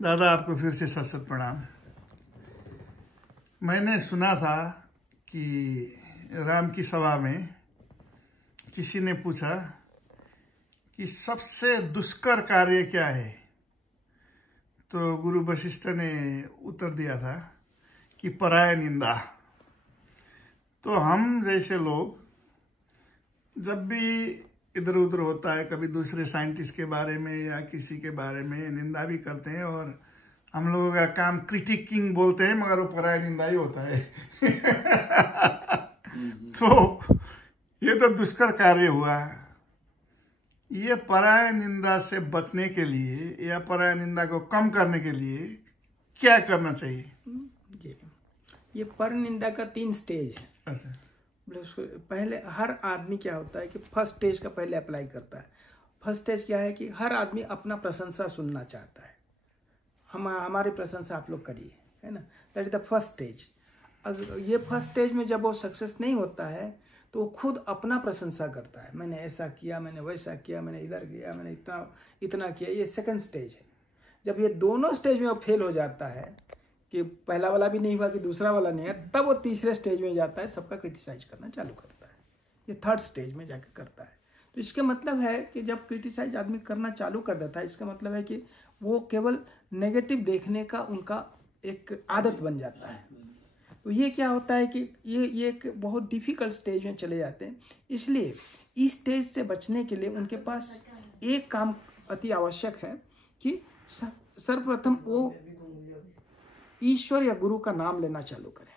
दादा आपको फिर से सत सत प्रणाम। मैंने सुना था कि राम की सभा में किसी ने पूछा कि सबसे दुष्कर कार्य क्या है, तो गुरु वशिष्ठ ने उत्तर दिया था कि पराय निंदा। तो हम जैसे लोग जब भी इधर उधर होता है, कभी दूसरे साइंटिस्ट के बारे में या किसी के बारे में निंदा भी करते हैं, और हम लोगों का काम क्रिटिकिंग बोलते हैं, मगर वो पराय निंदा ही होता है। तो ये तो दुष्कर कार्य हुआ। ये पराय निंदा से बचने के लिए या पराय निंदा को कम करने के लिए क्या करना चाहिए? ये पर निंदा का 3 स्टेज है। अच्छा। पहले हर आदमी क्या होता है कि फर्स्ट स्टेज का पहले अप्लाई करता है। फर्स्ट स्टेज क्या है कि हर आदमी अपना प्रशंसा सुनना चाहता है। हमारी प्रशंसा आप लोग करिए, है ना। That is the first stage. अगर ये फर्स्ट स्टेज में जब वो सक्सेस नहीं होता है तो वो खुद अपना प्रशंसा करता है, मैंने ऐसा किया, मैंने वैसा किया, मैंने इधर किया, मैंने इतना किया। ये सेकंड स्टेज है। जब ये दोनों स्टेज में वो फेल हो जाता है कि पहला वाला भी नहीं हुआ कि दूसरा वाला नहीं है, तब वो तीसरे स्टेज में जाता है, सबका क्रिटिसाइज करना चालू करता है। ये थर्ड स्टेज में जाकर करता है। तो इसका मतलब है कि जब क्रिटिसाइज आदमी करना चालू कर देता है, इसका मतलब है कि वो केवल नेगेटिव देखने का उनका एक आदत बन जाता है। तो ये क्या होता है कि ये एक बहुत डिफिकल्ट स्टेज में चले जाते हैं। इसलिए इस स्टेज से बचने के लिए उनके पास एक काम अति आवश्यक है कि सर्वप्रथम वो ईश्वर या गुरु का नाम लेना चालू करें।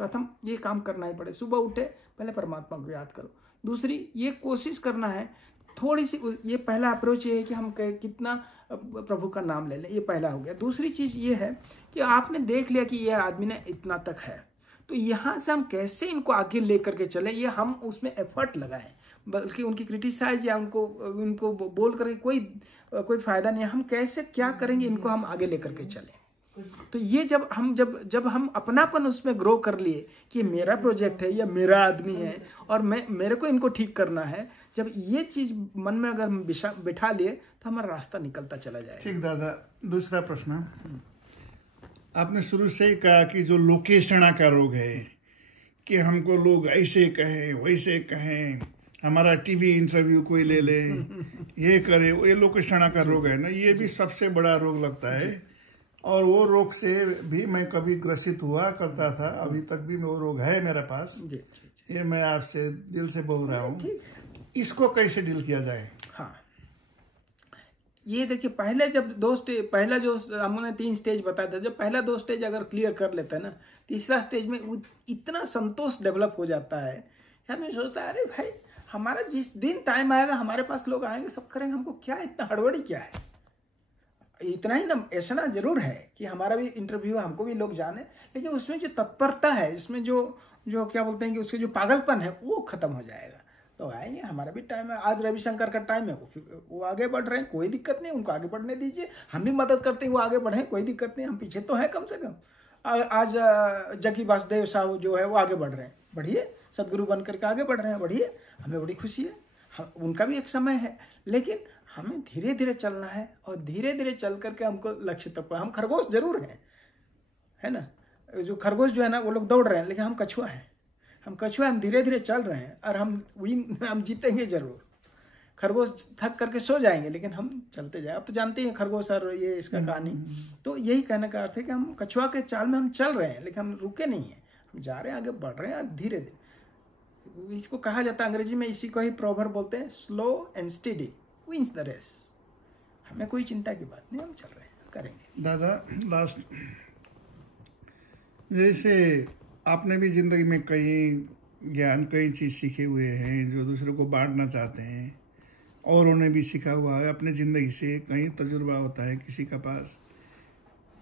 प्रथम ये काम करना ही पड़े। सुबह उठे पहले परमात्मा को याद करो। दूसरी ये कोशिश करना है थोड़ी सी, ये पहला अप्रोच ये है कि हम कितना प्रभु का नाम ले लें, ये पहला हो गया। दूसरी चीज़ ये है कि आपने देख लिया कि ये आदमी ने इतना तक है, तो यहाँ से हम कैसे इनको आगे लेकर के चलें, ये हम उसमें एफर्ट लगाएं। बल्कि उनकी क्रिटिसाइज या उनको बोल करके कोई फायदा नहीं है। हम कैसे क्या करेंगे, इनको हम आगे लेकर के चलें। तो ये जब हम अपनापन उसमें ग्रो कर लिए कि मेरा प्रोजेक्ट है या मेरा आदमी है और मेरे को इनको ठीक करना है, जब ये चीज मन में अगर हम बिठा लिए तो हमारा रास्ता निकलता चला जाएगा। ठीक दादा, दूसरा प्रश्न। आपने शुरू से ही कहा कि जो लोकेशना का रोग है कि हमको लोग ऐसे कहें वैसे कहें, हमारा टीवी इंटरव्यू कोई ले ले, ये करे, ये लोकेशना का रोग है ना, ये भी सबसे बड़ा रोग लगता है। और वो रोग से भी मैं कभी ग्रसित हुआ करता था, अभी तक भी वो रोग है मेरे पास। ये मैं आपसे दिल से बोल रहा हूँ, इसको कैसे डील किया जाए? हाँ, ये देखिए, पहले जब पहला जो हमने 3 स्टेज बताया था, जब पहला 2 स्टेज अगर क्लियर कर लेता है ना, तीसरा स्टेज में इतना संतोष डेवलप हो जाता है। हमें सोचता है अरे भाई, हमारा जिस दिन टाइम आएगा हमारे पास लोग आएंगे, सब करेंगे, हमको क्या इतना हड़बड़ी क्या है। इतना ही ना, ऐसा ना जरूर है कि हमारा भी इंटरव्यू हमको भी लोग जाने, लेकिन उसमें जो तत्परता है, इसमें जो क्या बोलते हैं कि उसके जो पागलपन है वो खत्म हो जाएगा। तो आएंगे, हमारा भी टाइम है। आज रविशंकर का टाइम है, वो आगे बढ़ रहे हैं, कोई दिक्कत नहीं, उनको आगे बढ़ने दीजिए। हम भी मदद करते हैं, वो आगे बढ़े, कोई दिक्कत नहीं, हम पीछे तो है कम से कम। आज जग्गी वासुदेव साहू जो है वो आगे बढ़ रहे हैं, बढ़िए, सदगुरु बन करके आगे बढ़ रहे हैं, बढ़िए, हमें बड़ी खुशी है। उनका भी एक समय है, लेकिन हमें धीरे धीरे चलना है और धीरे धीरे चल करके हमको लक्ष्य तक। हम खरगोश जरूर हैं, है ना, जो खरगोश जो है ना वो लोग दौड़ रहे हैं, लेकिन हम कछुआ हैं। हम धीरे धीरे चल रहे हैं और हम जीतेंगे जरूर। खरगोश थक करके सो जाएंगे, लेकिन हम चलते जाए। अब तो जानते हैं खरगोश और ये इसका कहानी। तो यही कहने का अर्थ है कि हम कछुआ के चाल में हम चल रहे हैं, लेकिन हम रुके नहीं हैं, हम जा रहे हैं, आगे बढ़ रहे हैं धीरे धीरे। इसको कहा जाता है अंग्रेजी में, इसी को ही प्रोवर्ब बोलते हैं, slow and steady wins the race. हमें कोई चिंता की बात नहीं, हम चल रहे हैं, करेंगे। दादा लास्ट, जैसे आपने भी जिंदगी में कई ज्ञान, कई चीज़ सीखे हुए हैं जो दूसरों को बांटना चाहते हैं, और उन्हें भी सीखा हुआ है अपने ज़िंदगी से। कहीं तजुर्बा होता है किसी का पास,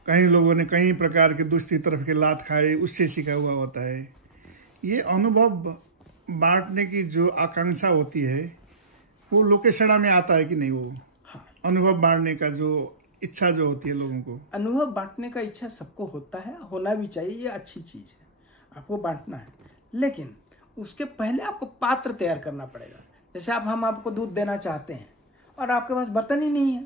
कई लोगों ने कई प्रकार के दूसरी तरफ के लात खाए, उससे सीखा हुआ होता है। ये अनुभव बांटने की जो आकांक्षा होती है वो लोकेशना में आता है कि नहीं? वो हाँ, अनुभव बांटने का जो इच्छा जो होती है लोगों को, अनुभव बांटने का इच्छा सबको होता है, होना भी चाहिए, ये अच्छी चीज़ है, आपको बांटना है। लेकिन उसके पहले आपको पात्र तैयार करना पड़ेगा। जैसे हम आपको दूध देना चाहते हैं और आपके पास बर्तन ही नहीं है,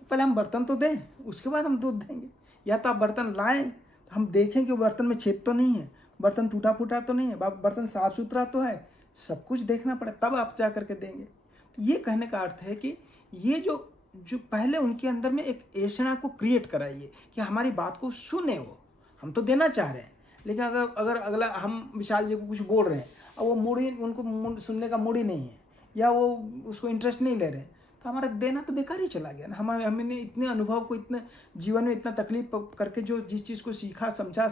तो पहले हम बर्तन तो दें, उसके बाद हम दूध देंगे। या तो आप बर्तन लाएं, हम देखें कि बर्तन में छेद तो नहीं है, बर्तन टूटा फूटा तो नहीं है, बर्तन साफ सुथरा तो है, सब कुछ देखना पड़े, तब आप जा करके देंगे। तो ये कहने का अर्थ है कि ये जो पहले उनके अंदर में एक ऐसा को क्रिएट कराइए कि हमारी बात को सुने। वो हम तो देना चाह रहे हैं, लेकिन अगर अगला हम विशाल जी को कुछ बोल रहे हैं और वो मूड ही, उनको सुनने का मूड ही नहीं है, या वो उसको इंटरेस्ट नहीं ले रहे, तो हमारा देना तो बेकार ही चला गया ना। हमने इतने अनुभव को, इतने जीवन में इतना तकलीफ करके जो जिस चीज़ को सीखा समझा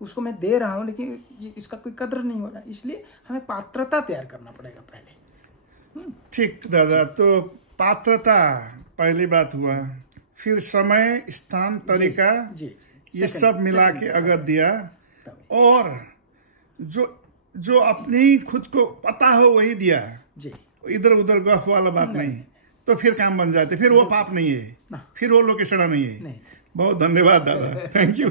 उसको मैं दे रहा हूँ, लेकिन इसका कोई कदर नहीं हो रहा। इसलिए हमें पात्रता तैयार करना पड़ेगा पहले। ठीक दादा, तो पात्रता पहली बात हुआ, फिर समय, स्थान, तरीका, जी, ये सब मिला के अगर दिया, और जो अपनी खुद को पता हो वही दिया जी, इधर उधर गफ वाला बात नहीं, तो फिर काम बन जाते, फिर वो पाप नहीं है, फिर वो लोकेशना नहीं है। बहुत धन्यवाद दादा, थैंक यू।